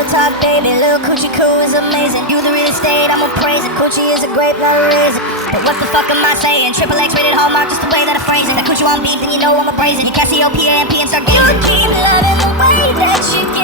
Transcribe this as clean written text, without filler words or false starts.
real talk, baby. Lil Coochie Coo is amazing. You the real estate, I'ma praise it. Coochie is a grape, not a raisin. But what the fuck am I saying? Triple X rated Hallmark, just the way that I phrase it. That Coochie want beef, then you know I'm a brazen. You can't see OPAMP and start gazing. You keep loving the way that you